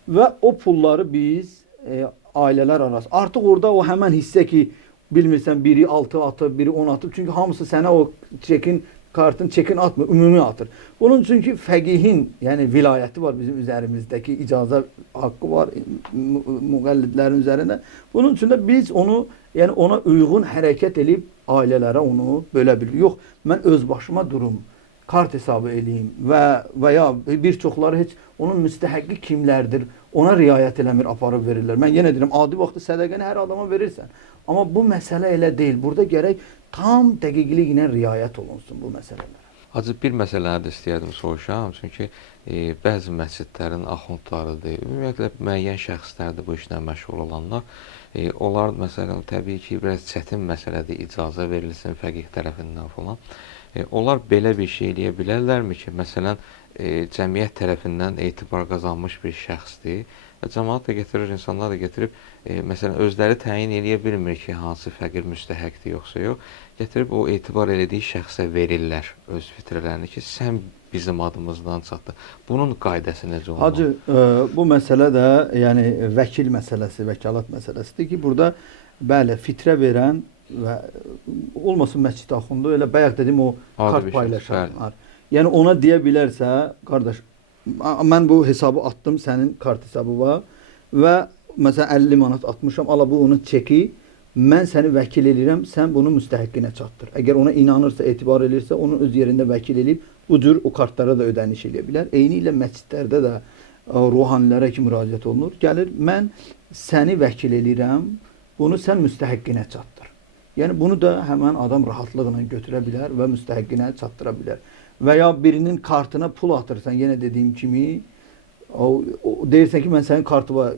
və o pulları biz ailələr arası. Artıq orada o həmən hissə ki, bilmirsən biri 6 atıb, biri 10 atıb. Çünki hamısı sənə o kartın çekin atmır, ümumi atır. Bunun üçün ki, fəqihin, yəni vilayəti var bizim üzərimizdəki, icazə haqqı var müqəllidlərin üzərində. Bunun üçün də biz onu, yəni ona uyğun hərəkət edib ailələrə onu bölə bilirik. Yox, mən öz başıma durum, kart hesabı eləyim və ya bir çoxları heç onun müstəhəqqi kimlərdir, ona riayət eləmir, aparıb verirlər. Mən yenə deyirəm, adi vaxtı sədəqəni hər adama verirsən. Amma bu məsələ elə deyil. Burada gərək tam dəqiqliklə riayət olunsun bu məsələlərə. Hacı, bir məsələni də istəyərdim soruşam. Çünki bəzi məscidlərin axundlarıdır, ümumiyyətlə müəyyən şəxslərdir bu işlə məşğul olanlar. Onlar məsələn, təbii ki, biraz çətin məsələdir, icazə verilsin fəqih tərəfindən falan. Onlar belə bir şey eləyə bilərlərmi ki, məsələn, cəmiyyət tərəfindən etibar qazanmış bir şəxsdir və cəmaət də getirir, insanlar da getirib, məsələn, özləri təyin eləyə bilmir ki, hansı fəqir müstəhəqdir yoxsa yox, getirib o etibar elədiyi şəxsə verirlər öz fitrələrini ki, sən bizim adımızdan çatdı. Bunun qaydası necə olmalı? Hacı, bu məsələ də yəni vəkil məsələsi, vəkalat məsələsidir ki, burada bəli, fitrə verən və olmasın məscid axundu, elə bayaq dedim o kart paylaşanlar. Yəni ona deyə bilərsə, qardaş, mən bu hesabı atdım, sənin kart hesabı var və məsələn 50 manat atmışam, ala bu onun çeki, mən səni vəkil eləyirəm, sən bunu müstəhəqqinə çatdır. Əgər ona inanırsa, etibar edirsə, onun öz yerində vəkil eləyib bu cür o kartlara da ödəniş eləyə bilər. Eyni ilə məscidlərdə də ruhanilərə ki müraciət olunur. Gəlir, mən səni vəkil eləyirəm, bunu sən müstəhəqqinə çatdır. Yəni bunu da həmən adam rahatlıqla götürə bilər və müstəhəqqinə çatdıra bilər. Və ya birinin kartına pul atırsan, yenə dediyim kimi, deyirsən ki, mən sənin kartıma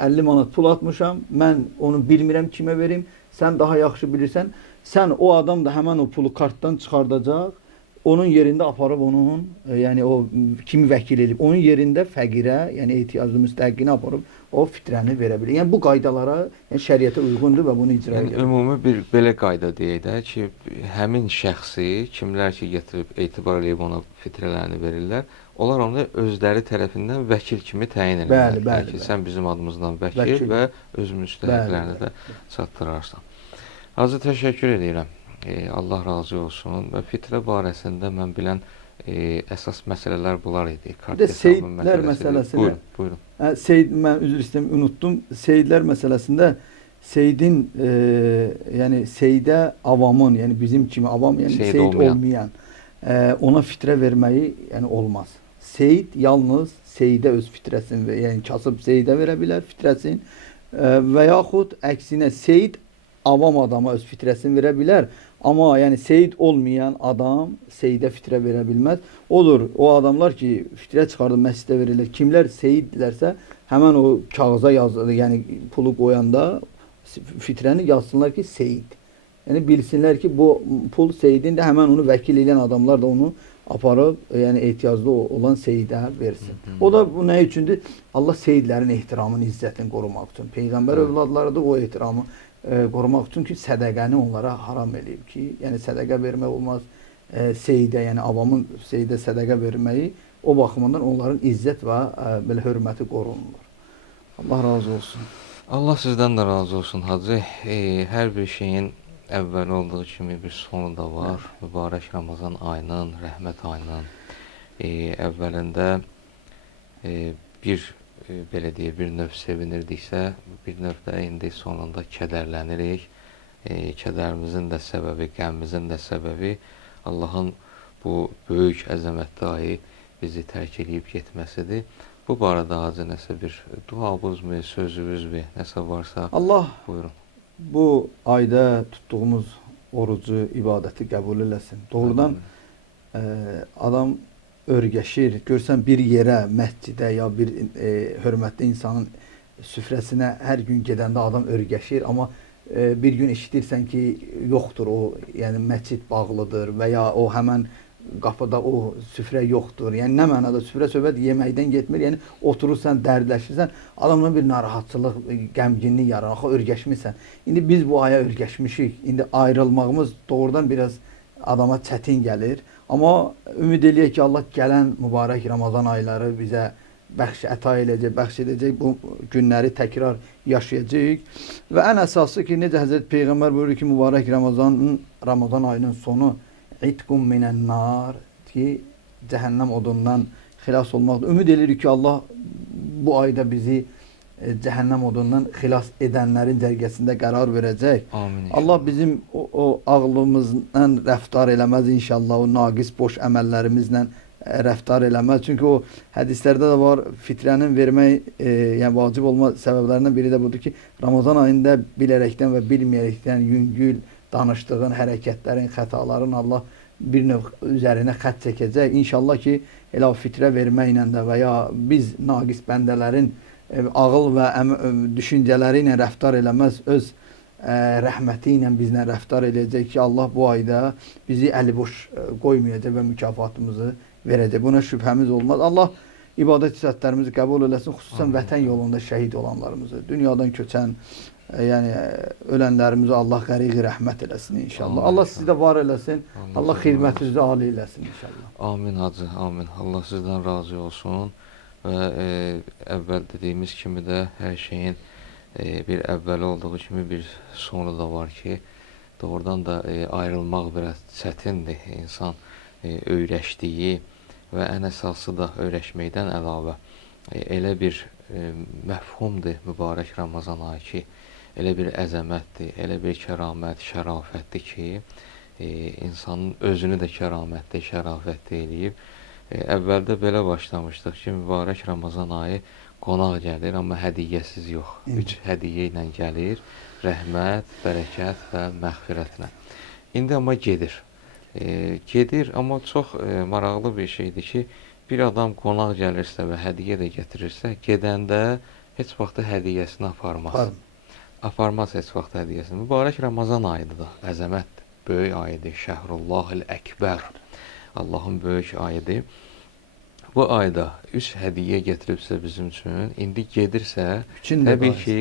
50 manat pul atmışam, mən onu bilmirəm kimə verim, sən daha yaxşı bilirsən, sən o adam da həmən o pulu kartdan çıxardacaq, onun yerində aparıb onun, yəni o kimi vəkil edib, onun yerində fəqirə, yəni ehtiyaclı müstəhəqqinə aparıb o fitrəni verə bilir. Yəni bu qaydalara, yəni şəriətə uyğundur və bunu icra edir. Yəni ümumi bir belə qayda deyək də ki, həmin şəxsi kimlər ki gətirib etibar edib ona fitrələrini verirlər, onlar onu özləri tərəfindən vəkil kimi təyin edirlər. Bəli. Sən bizim adımızdan vəkil və öz müstəhəqlərini də çatdırarsan. Hacı, təşəkkür edirəm. Allah razı olsun. Və fitrə barəsində mən bilən əsas məsələlər bunlar idi. Bir də seyidlər məsələsində. Buyurun. Seyid, mən üzr istəyirəm, unutdum. Seyidlər məsələsində seyidin, yəni seyidə avamın, yəni bizim kimi avam, yəni seyid olmayan ona fitrə verməyi yəni olmaz. Seyid yalnız seyidə öz fitrəsini, yəni kasıb seyidə verə bilər fitrəsini və yaxud əksinə seyid avam adama öz fitrəsini verə bilər. Amma yəni seyid olmayan adam seyidə fitrə verə bilməz. Odur, o adamlar ki, fitrə çıxardıb məscidə verirlər. Kimlər seyiddirlərsə, həmən o kağıza yazılır, yəni pulu qoyanda fitrəni yazsınlar ki, seyid. Yəni bilsinlər ki, bu pul seyidin də, həmən onu vəkil edən adamlar da onu aparıb, yəni ehtiyaclı olan seyidə versin. O da bu nə üçündür? Allah seyidlərin ehtiramını, izzətini qorumaq üçün. Peyğəmbər övladları da o ehtiramı qorumaq üçün ki, sədəqəni onlara haram eləyib ki, yəni sədəqə vermək olmaz seyidə, yəni avamın seyidə sədəqə verməyi o baxımından onların izzət və belə hörməti qorunur. Allah razı olsun. Allah sizdən də razı olsun, Hacı. Hər bir şeyin əvvəli olduğu kimi bir sonu da var. Mübarək Ramazan ayının, rəhmət ayının əvvəlində bir belə deyək, bir növ sevinirdiksə, bir növ də indi sonunda kədərlənirik. Kədərimizin də səbəbi, qəmimizin də səbəbi Allahın bu böyük əzəmətli ayı bizi tərk edib getməsidir. Bu barədə Hacı nəsə bir duabızmı, sözünüzmü, nəsə varsa Allah buyurun. Bu ayda tutduğumuz orucu, ibadəti qəbul eləsin. Doğrudan adam örgəşir. Görsən bir yerə, məscidə ya bir hörmətli insanın süfrəsinə hər gün gedəndə adam örgəşir, amma bir gün eşidirsən ki, yoxdur o, yəni məscid bağlıdır və ya o həmən qapıda o süfrə yoxdur. Yəni nə mənada süfrə söhbət yeməkdən getmir. Yəni oturursan, dərdləşirsən, adamla bir narahatçılıq, qəmginlik yaranır, axı örgəşmirsən. İndi biz bu aya örgəşmişik. İndi ayrılmağımız doğrudan biraz adama çətin gəlir. Amma ümid eləyək ki, Allah gələn mübarək Ramazan ayları bizə əta eləyəcək, bəxş edəcək, bu günləri təkrar yaşayacaq. Və ən əsası ki, necə Həzrət Peyğəmbər buyurur ki, mübarək Ramazan ayının sonu İtqum minən nar ki, cəhənnəm odundan xilas olmaqdır. Ümid edirik ki, Allah bu ayda bizi cəhənnəm odundan xilas edənlərin cərgəsində qərar verəcək. Amin. Allah bizim o ağlımızla rəftar eləməz inşallah, o naqis boş əməllərimizlə rəftar eləməz. Çünki o hədislərdə də var, fitrənin vermək, yəni vacib olma səbəblərindən biri də budur ki, Ramazan ayında bilərəkdən və bilməyərəkdən yüngül danışdığın, hərəkətlərin, xətaların Allah bir növ üzərinə xət çəkəcək. İnşallah ki, elə o fitrə verməklə də və ya biz naqis bəndələrin ağıl və düşüncələri ilə rəftar eləməz, öz rəhməti ilə bizlə rəftar eləyəcək ki, Allah bu ayda bizi əliboş qoymayacaq və mükafatımızı verəcək. Buna şübhəmiz olmaz. Allah ibadət hissətlərimizi qəbul eləsin, xüsusən vətən yolunda şəhid olanlarımızı, dünyadan köçən, yəni ölənlərimizi Allah qəriqi rəhmət eləsin inşallah. Allah sizi də var eləsin. Allah xidmətinizi âli eləsin inşallah. Amin Hacı, amin. Allah sizdən razı olsun. Və əvvəl dediyimiz kimi də hər şeyin bir əvvəli olduğu kimi bir sonu da var ki, doğrudan da ayrılmaq biraz çətindir. İnsan öyrəşdiyi və ən əsası da öyrəşməkdən əlavə elə bir məfhumdur mübarək Ramazan ayı ki, elə bir əzəmətdir, elə bir kəramət, şərafətdir ki, insanın özünü də kəramətli, şərafətli eləyib. Əvvəldə belə başlamışdıq ki, mübarək Ramazan ayı qonaq gəlir, amma hədiyyəsiz yox. 3 hədiyyə ilə gəlir, rəhmət, bərəkət və məğfirətlə. İndi amma gedir. Gedir, amma çox maraqlı bir şeydir ki, bir adam qonaq gəlirsə və hədiyyə də gətirirsə, gedəndə heç vaxt hədiyyəsini aparmaz. Aparmaz heç vaxt hədiyyəsini. Mübarək Ramazan ayıdır da, əzəmətdir, böyük ayıdır, Şəhrullahil Əkbər. Allahın böyük ayıdır. Bu ayda 3 hədiyyə gətiribsə bizim üçün, indi gedirsə, təbii ki,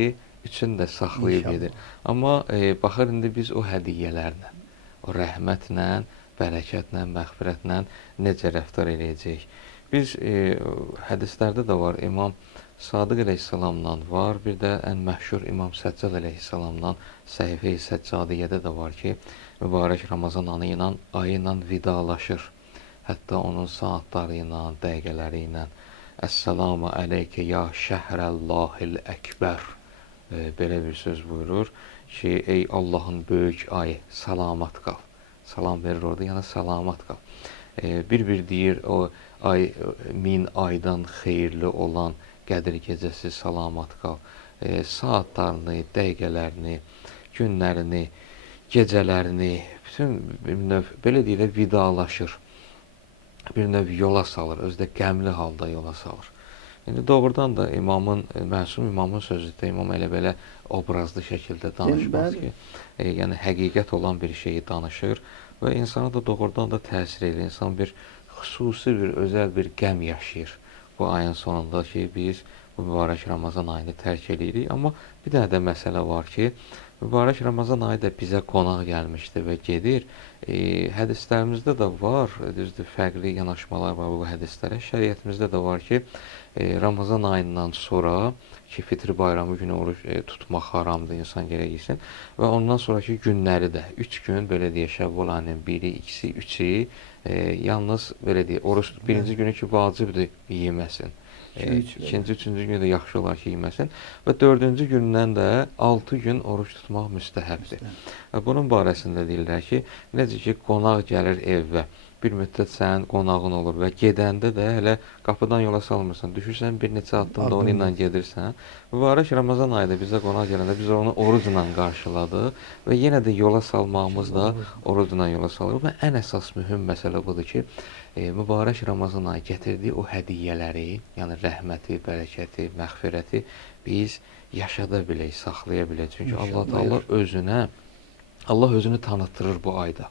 üçün də saxlayıb gedir. Amma baxır, indi biz o hədiyyələrlə, o rəhmətlə, bərəkətlə, məğfirətlə necə rəftar edəcəyik? Biz hədislərdə də var, İmam Sadiq əleyhissalamdan var, bir də ən məşhur İmam Səccad əleyhissalamdan Səhifə-i Səccadiyyədə də var ki, mübarək Ramazan ayı ilə vidalaşır. Hətta onun saatları ilə, dəqiqələri ilə Əssalamu aleykə ya şəhrəllahil əkbər belə bir söz buyurur ki, ey Allahın böyük ayı, salamat qal. Salam verir orada, yəni salamat qal. Bir deyir, o ay 1000 aydan xeyirli olan Qədir gecəsi salamat qal. Saatlarını, dəqiqələrini, günlərini, gecələrini, bütün bir növ, belə deyirlər, vidalaşır. Bir növ yola salır, özü də qəmli halda yola salır. İndi doğrudan da məsum imamın sözüdür. İmam elə belə obrazlı şəkildə danışmaz ki, yəni həqiqət olan bir şeyi danışır və insana da doğrudan da təsir edir. İnsan bir xüsusi bir, özəl bir qəm yaşayır bu ayın sonunda ki, biz bu mübarək Ramazan ayını tərk edirik. Amma bir dənə də məsələ var ki, mübarək Ramazan ayı da bizə qonaq gəlmişdi və gedir. Hədislərimizdə də var, düzdür, fərqli yanaşmalar var bu hədislərə. Şəriətimizdə də var ki, Ramazan ayından sonra ki, Fitr bayramı günü oruç tutmaq haramdır, insan gərək yesin. Və ondan sonraki günləri də 3 gün, belə deyək, Şəvval ayının 1-i, 2-si, 3-i yalnız, belə deyək, oruç birinci günü ki, vacibdir yeməsin. İkinci, üçüncü günü də yaxşı olar ki, yeməsin. Və 4-cü gündən də 6 gün oruç tutmaq müstəhəbdir. Bunun barəsində deyirlər ki, necə ki, qonaq gəlir evə, bir müddət sənin qonağın olur və gedəndə də hələ qapıdan yola salmırsan, düşürsən bir neçə addımda onu ilə gedirsən. Mübarək Ramazan ayında bizə qonaq gələndə biz onu orucla qarşıladıq və yenə də yola salmağımız da orucla yola salırıq və ən əsas mühüm məsələ budur ki, mübarək Ramazan ayı gətirdiyi o hədiyyələri, yəni rəhməti, bərəkəti, məğfirəti biz yaşada bilək, saxlaya bilək. Çünki Allah özünü tanıtırır bu ayda.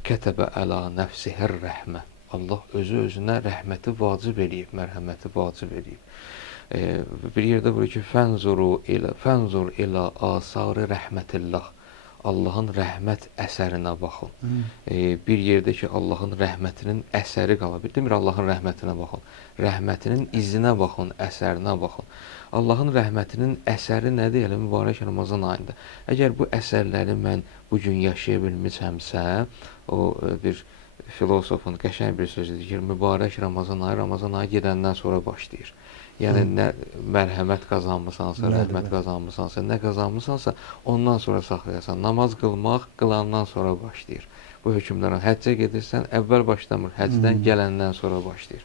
Kətəbə əla nəfsihər rəhmə. Allah özünə rəhməti vacib eləyib, mərhəməti vacib eləyib. Bir yerdə buyurur ki, fənzur ilə asarı rəhmətillah. Allahın rəhmət əsərinə baxın. Bir yerdə ki, Allahın rəhmətinin əsəri qalır. Bir demir Allahın rəhmətinə baxın. Rəhmətinin izinə baxın, əsərinə baxın. Allahın rəhmətinin əsəri nədir? Elə mübarək Ramazan ayında. Əgər bu əsərləri mən bugün yaşaya bilmişəmsə, o bir filosofun qəşəng bir sözüdür ki, mübarək Ramazan ayı gedəndən sonra başlayır. Yəni, nə mərhəmət qazanmısansa, rəhmət qazanmısansa, nə qazanmısansa, ondan sonra saxlayasan. Namaz qılmaq qılandan sonra başlayır. Bu hökmlərə həccə gedirsən, əvvəl başlamır, həcdən gələndən sonra başlayır.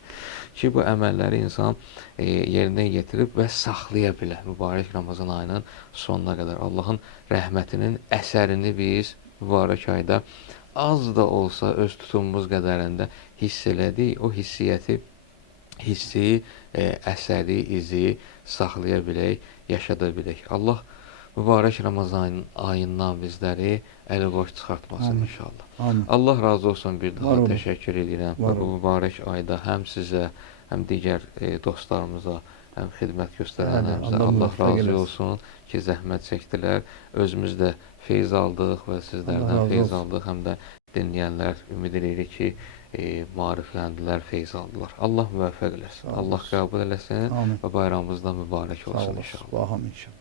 Ki, bu əməlləri insan yerinə getirib və saxlaya bilər mübarək Ramazan ayının sonuna qədər. Allahın rəhmətinin əsərini biz mübarək ayda az da olsa öz tutumumuz qədərində hiss elədik. O hissi, əsəri, izi saxlaya bilək, yaşada bilək. Allah mübarək Ramazan ayından bizləri əli boş çıxartmasın inşallah. Amin. Allah razı olsun, bir daha təşəkkür edirəm. Bu mübarək ayda həm sizə, həm digər dostlarımıza, həm xidmət göstərənlərimizə Allah razı olsun ki, zəhmət çəkdilər. Özümüz də feyz aldıq və sizlərdən feyz aldıq, həm də dinləyənlər ümid edirik ki, maarifləndilər, feyz aldılar. Allah müvəffəq eləsin, Allah qəbul eləsin və bayramımızda mübarək olsun inşallah. Sağ olun, inşallah.